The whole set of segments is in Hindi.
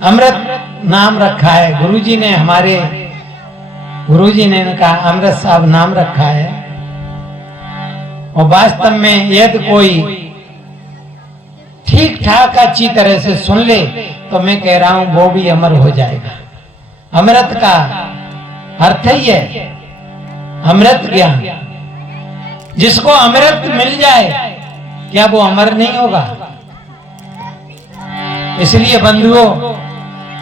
अमृत नाम रखा है। गुरुजी ने हमारे गुरुजी ने कहा अमृत साहब नाम रखा है। और वास्तव में यदि कोई ठीक ठाक अच्छी तरह से सुन ले तो मैं कह रहा हूं वो भी अमर हो जाएगा। अमृत का अर्थ ही है अमृत ज्ञान। जिसको अमृत मिल जाए क्या वो अमर नहीं होगा? इसलिए बंधुओं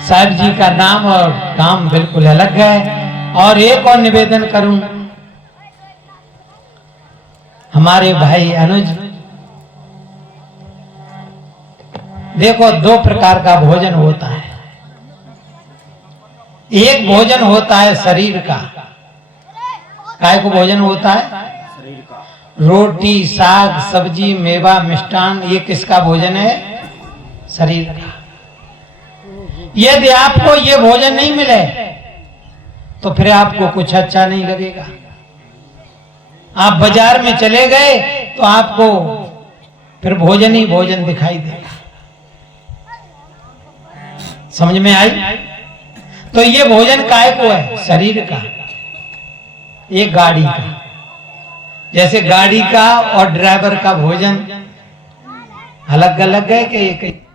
साहब जी का नाम और काम बिल्कुल अलग है। और एक और निवेदन करूं, हमारे भाई अनुज, देखो दो प्रकार का भोजन होता है। एक भोजन होता है शरीर का। काय को भोजन होता है? शरीर का। रोटी, साग, सब्जी, मेवा, मिष्ठान, ये किसका भोजन है? शरीर का। यदि आपको ये भोजन नहीं मिले तो फिर आपको कुछ अच्छा नहीं लगेगा। आप बाजार में चले गए तो आपको फिर भोजन ही भोजन दिखाई देगा। समझ में आई? तो ये भोजन काय को है? शरीर का। ये गाड़ी का। जैसे गाड़ी का और ड्राइवर का भोजन अलग अलग है कि एक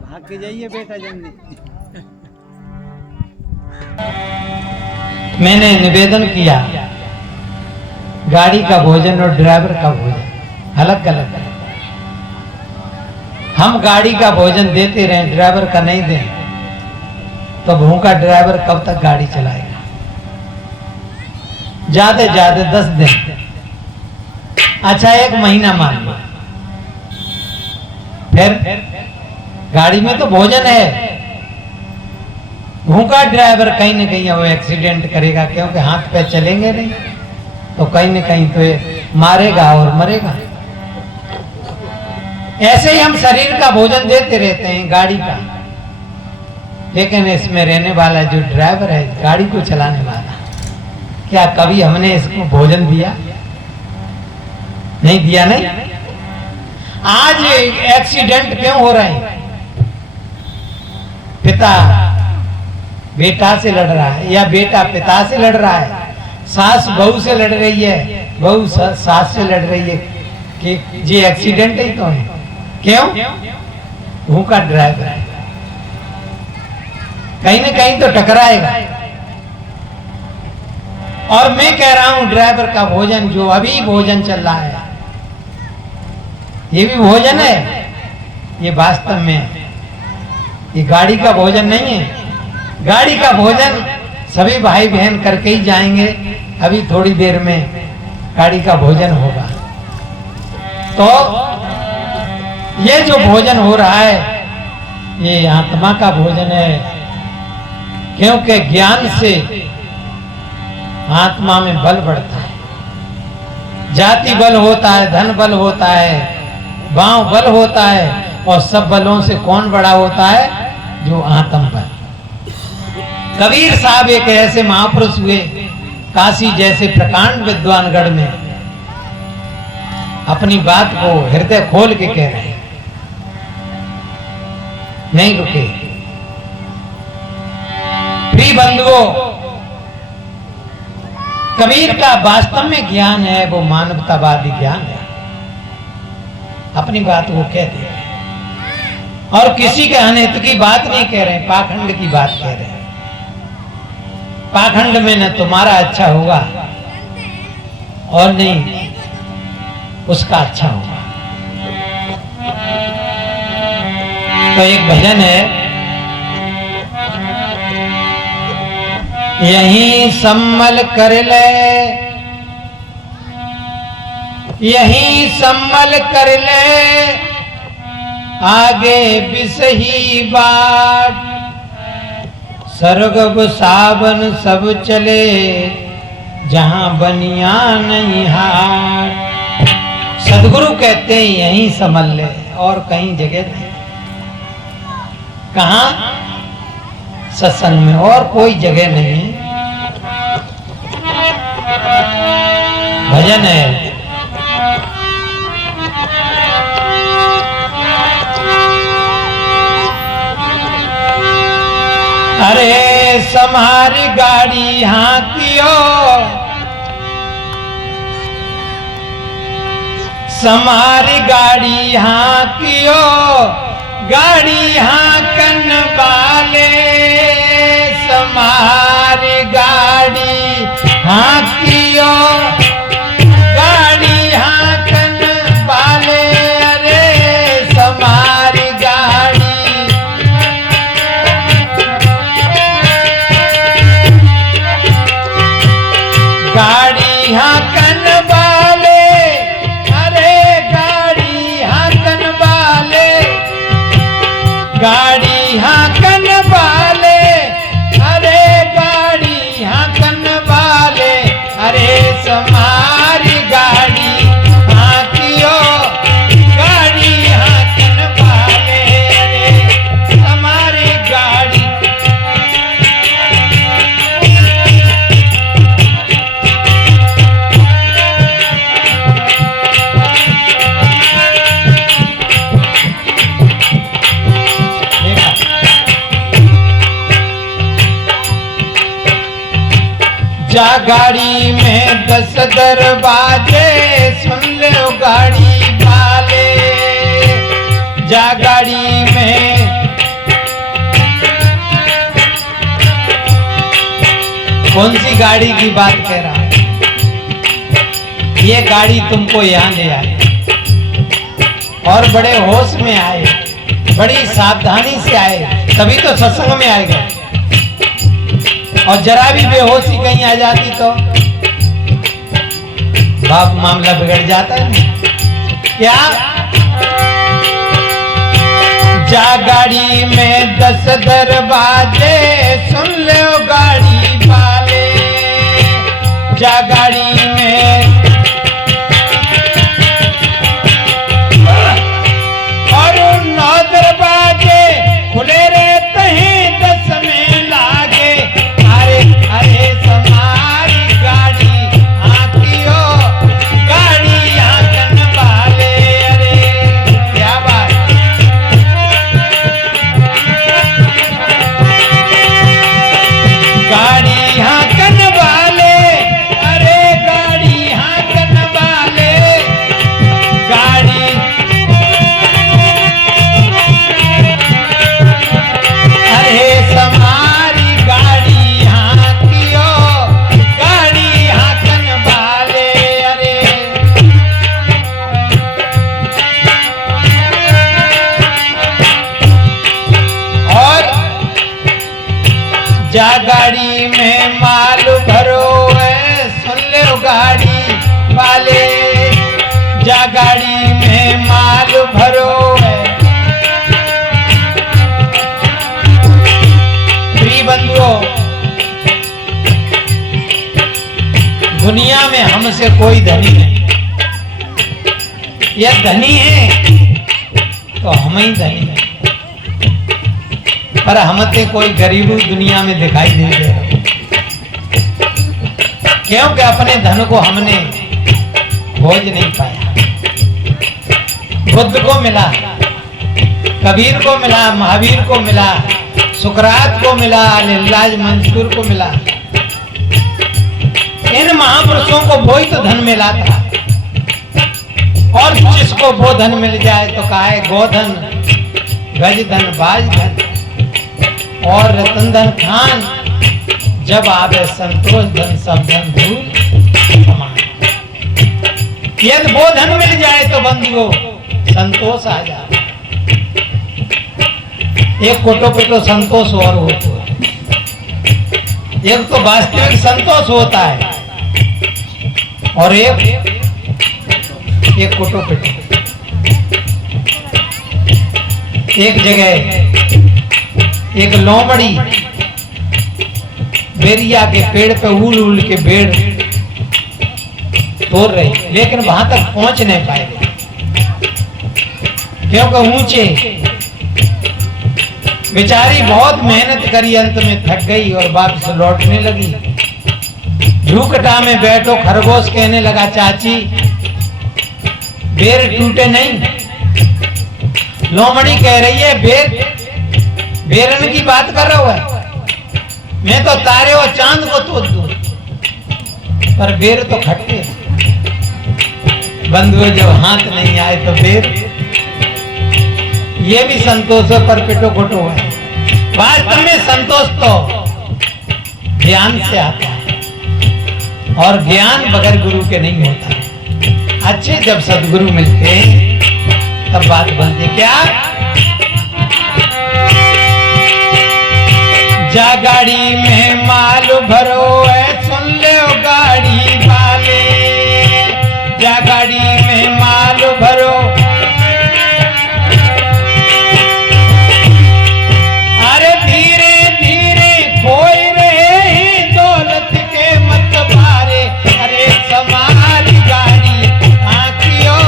भाग के जाइए बेटा जल्दी। मैंने निवेदन किया गाड़ी का भोजन और ड्राइवर का भोजन अलग अलग है। हम गाड़ी का भोजन देते रहे, ड्राइवर का नहीं दें तो भूखा ड्राइवर कब तक गाड़ी चलाएगा? ज्यादा ज्यादा 10 दिन। अच्छा 1 महीना मान लो। फिर गाड़ी में तो भोजन है। भूखा ड्राइवर कहीं न कहीं वो एक्सीडेंट करेगा, क्योंकि हाथ पे चलेंगे नहीं तो कहीं न कहीं तो ये मारेगा और मरेगा। ऐसे ही हम शरीर का भोजन देते रहते हैं, गाड़ी का। लेकिन इसमें रहने वाला जो ड्राइवर है, गाड़ी को चलाने वाला, क्या कभी हमने इसको भोजन दिया? नहीं दिया। नहीं। आज एक्सीडेंट क्यों हो रहे हैं? पिता बेटा से लड़ रहा है या बेटा पिता से लड़ रहा है, सास बहू से लड़ रही है, बहू सास से लड़ रही है कि ये एक्सीडेंट ही तो है। क्यों? भूखा ड्राइवर है, कहीं ना कहीं तो टकराएगा। और मैं कह रहा हूं ड्राइवर का भोजन जो अभी भोजन चल रहा है ये भी भोजन है। ये वास्तव में ये गाड़ी का भोजन नहीं है। गाड़ी का भोजन सभी भाई बहन करके ही जाएंगे। अभी थोड़ी देर में गाड़ी का भोजन होगा। तो ये जो भोजन हो रहा है ये आत्मा का भोजन है, क्योंकि ज्ञान से आत्मा में बल बढ़ता है। जाति बल होता है, धन बल होता है, बाँव बल होता है। और सब बलों से कौन बड़ा होता है? जो आत्म बल। कबीर साहब एक ऐसे महापुरुष हुए काशी जैसे प्रकांड विद्वानगढ़ में, अपनी बात को हृदय खोल के कह रहे हैं, नहीं रुके। प्रिय बंधुओं, कबीर का वास्तव में ज्ञान है वो मानवतावादी ज्ञान है। अपनी बात को कहते हैं और किसी के अनित की बात नहीं कह रहे, पाखंड की बात कह रहे हैं। पाखंड में न तुम्हारा अच्छा होगा और नहीं उसका अच्छा होगा। तो एक भजन है, यहीं सम्मल कर ले, यहीं सम्मल कर ले, आगे बिसही बाट, सरगब सावन सब चले, जहां बनिया नहीं हाट। सदगुरु कहते हैं यहीं संभल ले और कहीं जगह नहीं। कहां? सत्संग में, और कोई जगह नहीं है। भजन है, अरे समारी गाड़ी हाँकियो, समारी गाड़ी हाँकियो, गाड़ी हाँकन वाले, समारी गाड़ी हाँकियो, गाड़ी हाँकन वाले, अरे समारी गाड़ी, गाड़ी हाँकन वाले, अरे गाड़ी हाँकन वाले, गाड़ी हाँकन वाले, अरे गाड़ी हाँकन वाले, अरे समारी गाड़ी हाँकियो, गाड़ी हाँकन वाले, अरे समारी गाड़ी। जा गाड़ी में 10 दरवाजे, सुन लो गाड़ी वाले, जा गाड़ी में, कौन सी गाड़ी की बात कह रहा है? ये गाड़ी तुमको यहाँ ले आए और बड़े होश में आए, बड़ी सावधानी से आए, तभी तो सत्संग में आएगा। और जरा भी बेहोशी कहीं आ जाती तो बाप मामला बिगड़ जाता है क्या? जा गाड़ी में 10 दरवाजे, सुन लो गाड़ी वाले, जा गाड़ी में, और 9 दरवाजे खुले रहते हैं, 10 में लागे, अरे समारी गाड़ी हाँकियो, गाड़ी हाँकन वाले, अरे क्या बात। गाड़ी हाँकन वाले, अरे गाड़ी हाँकन वाले, गाड़ी, अरे समारी गाड़ी हाँकियो, गाड़ी हाँकन वाले, अरे और जा गाड़ी में माल भरो है, सुन लो गाड़ी वाले, जा गाड़ी में माल भरो है। प्रिय बंधुओं, दुनिया में हमसे कोई धनी नहीं, यह धनी है तो हम ही धनी है, पर हमते कोई गरीब दुनिया में दिखाई नहीं दे रहा, क्योंकि अपने धन को हमने खोज नहीं पाया। बुद्ध को मिला, कबीर को मिला, महावीर को मिला, सुकरात को मिला, लिल्लाज मंसूर को मिला, इन महापुरुषों को वो ही तो धन मिला था। और जिसको वो धन मिल जाए तो कहा है गोधन, गज धन, बाज धन और रतन धन खान, जब आवे संतोष धन सब धन धूल समान। यदि वो धन मिल जाए तो बंधुओं संतोष आ जाए। एक कोटो संतोष और होता है, एक तो वास्तविक संतोष होता है और एक कोटो पिटो। एक जगह एक लोमड़ी बेरिया के पेड़ पे उल उल के बेड़ तोड़ रही, लेकिन वहां तक पहुंच नहीं पाए क्योंकि ऊंचे। बेचारी बहुत मेहनत करी, अंत में थक गई और वापस लौटने लगी। झूकटा में बैठो खरगोश कहने लगा, चाची बेर टूटे नहीं। लोमड़ी कह रही है बेरन की बात कर रहा है, मैं तो तारे और चांद को तोड़ दूं, पर बेर तो खट्टे। बंधुओं जब हाथ नहीं आए तो बेर, ये भी संतोष है पर पेटो खोटो है। वास्तव में संतोष तो ज्ञान से आता है, और ज्ञान बगैर गुरु के नहीं होता। अच्छे जब सदगुरु मिलते हैं तब बात बनती। क्या जा गाड़ी में माल भरो है, सुन ले गाड़ी वाले, जा गाड़ी में माल भरो, अरे धीरे धीरे खोए रहे दौलत के मत मारे, अरे समारी गाड़ी आंखियो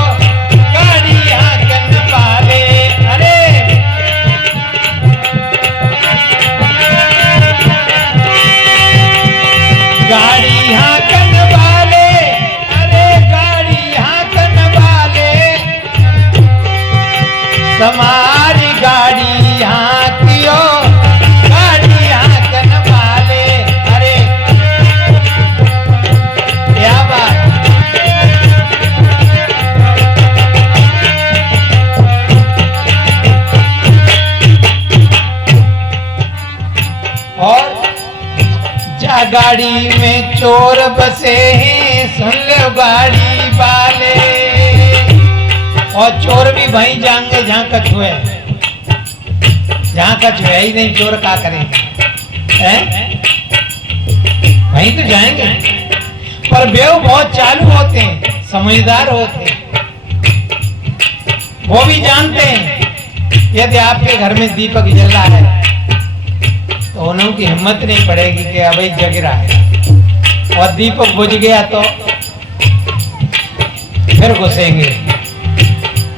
गाड़ी आंखन वाले, अरे गाड़ी हाकन वाले, अरे गाड़ी हाकन वाले, समारी गाड़ी हाकियो गाड़ी हाकन वाले, अरे क्या बात। और जा गाड़ी में चोर बसे हैं, सुन लो गाड़ी वाले, और चोर भी वहीं जाएंगे जहां कछु है, जहां कछु है ही नहीं चोर क्या करेंगे, हैं? वहीं तो जाएंगे। पर बेव बहुत चालू होते हैं, समझदार होते हैं, वो भी जानते हैं यदि आपके घर में दीपक जल रहा है तो उन्हों की हिम्मत नहीं पड़ेगी कि अभी जग रहा है, और दीपक बुझ गया तो फिर घुसेंगे,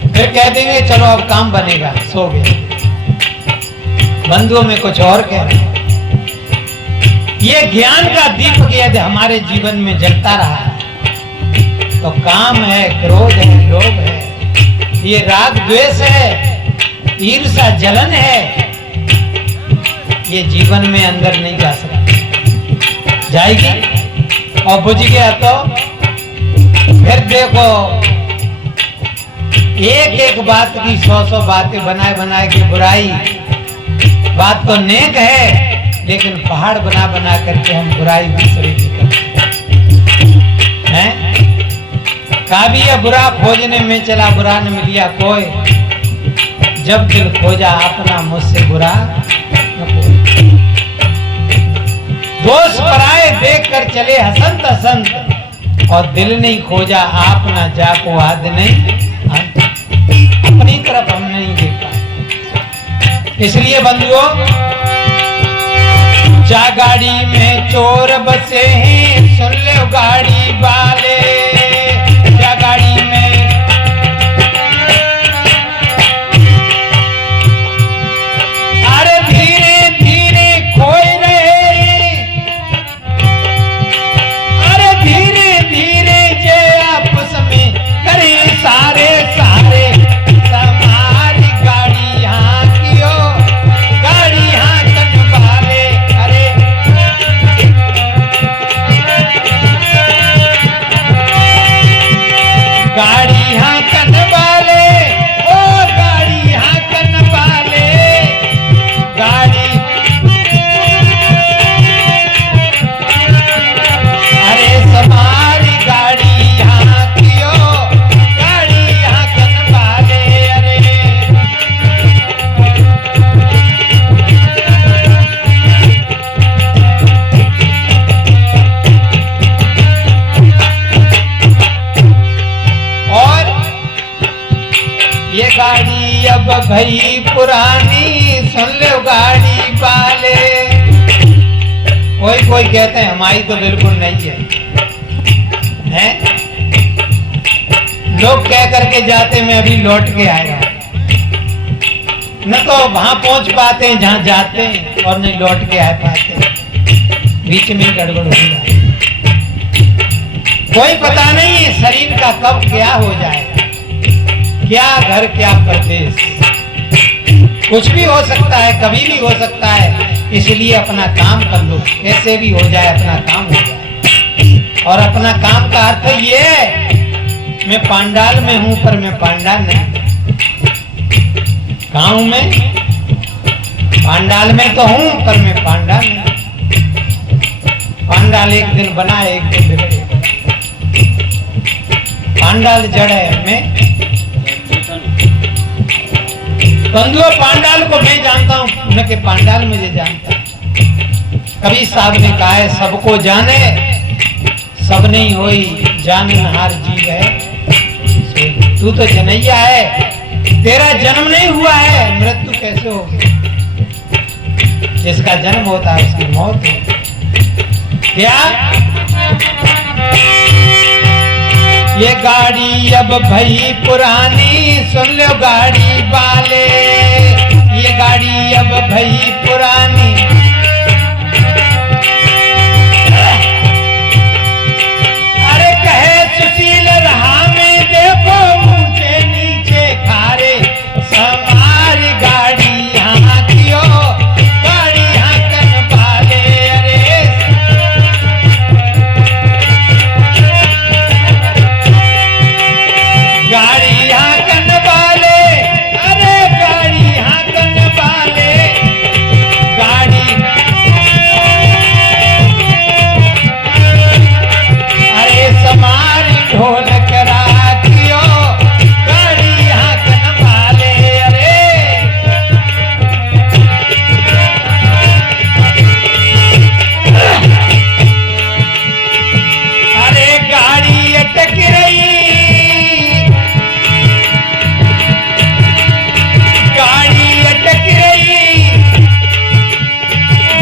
फिर कह देंगे चलो अब काम बनेगा, सो गए। बंधुओं में कुछ और कह रहे हैं। ये ज्ञान का दीपक यदि हमारे जीवन में जलता रहा तो काम है, क्रोध है, लोभ है, ये राग द्वेष है, ईर्ष्या जलन है, ये जीवन में अंदर नहीं जा सकती। जाएगी और बुझ गया तो फिर देखो एक एक बात की 100 बातें बनाए बनाए की बुराई। बात तो नेक है लेकिन पहाड़ बना बना करके हम बुराई दूसरे की करते हैं। काबी या बुरा खोजने में चला, बुरा न मिलिया कोई, जब दिल खोजा अपना मुझसे बुरा न कोई। दोष पराए देख कर चले हसंत हसंत, और दिल नहीं खोजा आप ना जाको आद नहीं, अपनी तरफ हम नहीं देखा। इसलिए बंधुओं, जा गाड़ी में चोर बसे हैं, सुन लो गाड़ी वाले, जा गाड़ी में अरे धीरे धीरे खोए रहे, अरे धीरे धीरे जे आपस में करें सारे सारे, समारी गाड़ी हाकियो गाड़ी हाकन वाले, अरे गाड़ी हाकन वाले, ओ गाड़ी हाकन वाले, गाड़ी अरे समारी गाड़ी हाकियो गाड़ी हाकन वाले, अरे और ये गाड़ी अब भई पुरानी, सुन लो गाड़ी वाले। कोई कोई कहते हैं हमारी तो बिल्कुल नहीं है, हैं? लोग कह करके जाते मैं अभी लौट के आया, न तो वहां पहुंच पाते हैं जहां जाते हैं और नहीं लौट के आ पाते, बीच में गड़बड़ हो जाए। कोई पता नहीं है शरीर का कब क्या हो जाएगा, क्या घर क्या परदेश, कुछ भी हो सकता है, कभी भी हो सकता है। इसलिए अपना काम कर लो, कैसे भी हो जाए अपना काम हो जाए। और अपना काम का अर्थ ये है, मैं पांडाल में हूं पर मैं पांडाल नहीं। गांव में पांडाल में तो हूं पर मैं पांडाल नहीं। पांडाल एक दिन बना एक दिन बिगड़ेगा। पांडाल जड़ है मैं बंधुओं, पांडाल को मैं जानता हूं, न कि पांडाल मुझे जानता। कबीर साहब ने कहा है, सबको जाने सब नहीं होई, जानहार जी है। तू तो जनैया है, तेरा जन्म नहीं हुआ है, मृत्यु कैसे होगी? जिसका जन्म होता है उसकी मौत होती। क्या ये गाड़ी अब भई पुरानी, सुन लो गाड़ी वाले, ये गाड़ी अब भई पुरानी। अरे कहे सुशील रहा में देखो मुझे नीचे खारे, समारी गाड़ी यहाँ कियो, गाड़ी यहाँ कन वाले। अरे गाड़ी यहाँ कन वाले, अरे गाड़ी यहाँ कन वाले, गाड़ी अरे समारी ढोलक राखियो, गाड़ी यहाँ कन वाले। अरे गाड़ी अटक रही, गाड़ी अटक रही,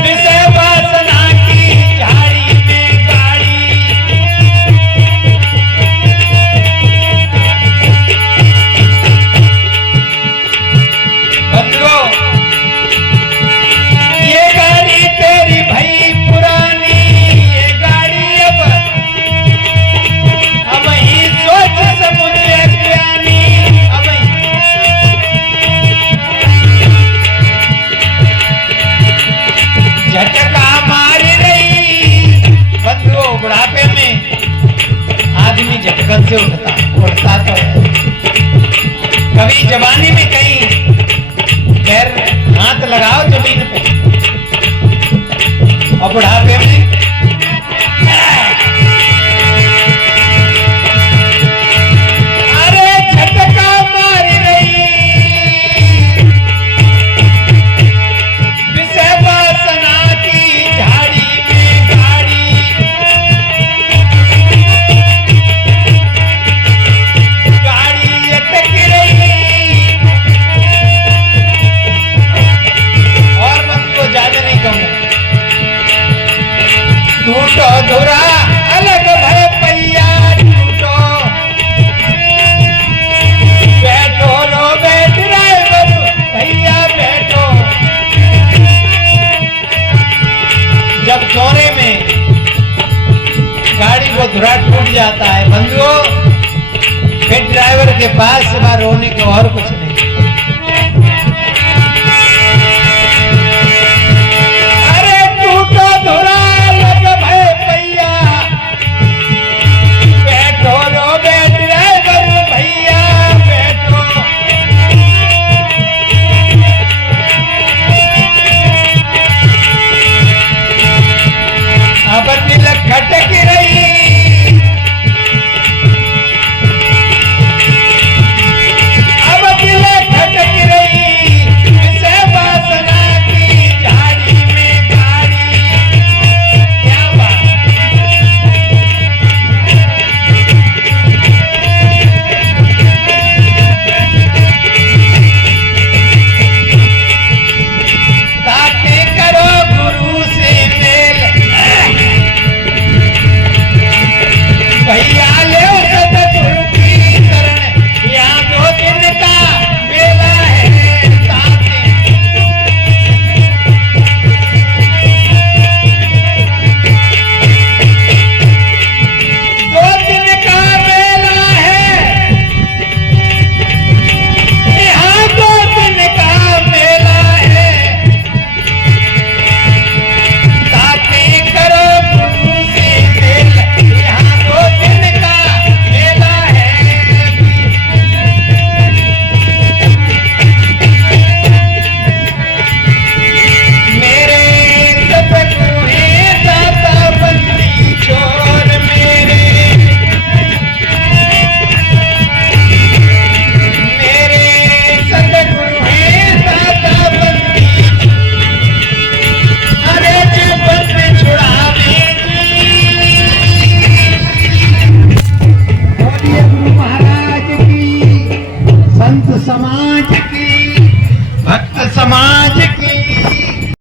विषय वासना की झाड़ी में गाड़ी। बंधुओं, ये गाड़ी तेरी भई पुरानी, ये गाड़ी अब ही सोच समझ ज्ञानी, अब झटका मार रही। बंधुओं, बुढ़ापे में आदमी झटकन से उठता तो है। कभी जवानी में कहीं पैर हाथ लगाओ जमीन पे, और बुढ़ापे में अरे झटका मार रही, विषय वासना की झाड़ी में गाड़ी। गाड़ी अटक रही, और मन को ज्यादा नहीं कहूं, टूटो धुरा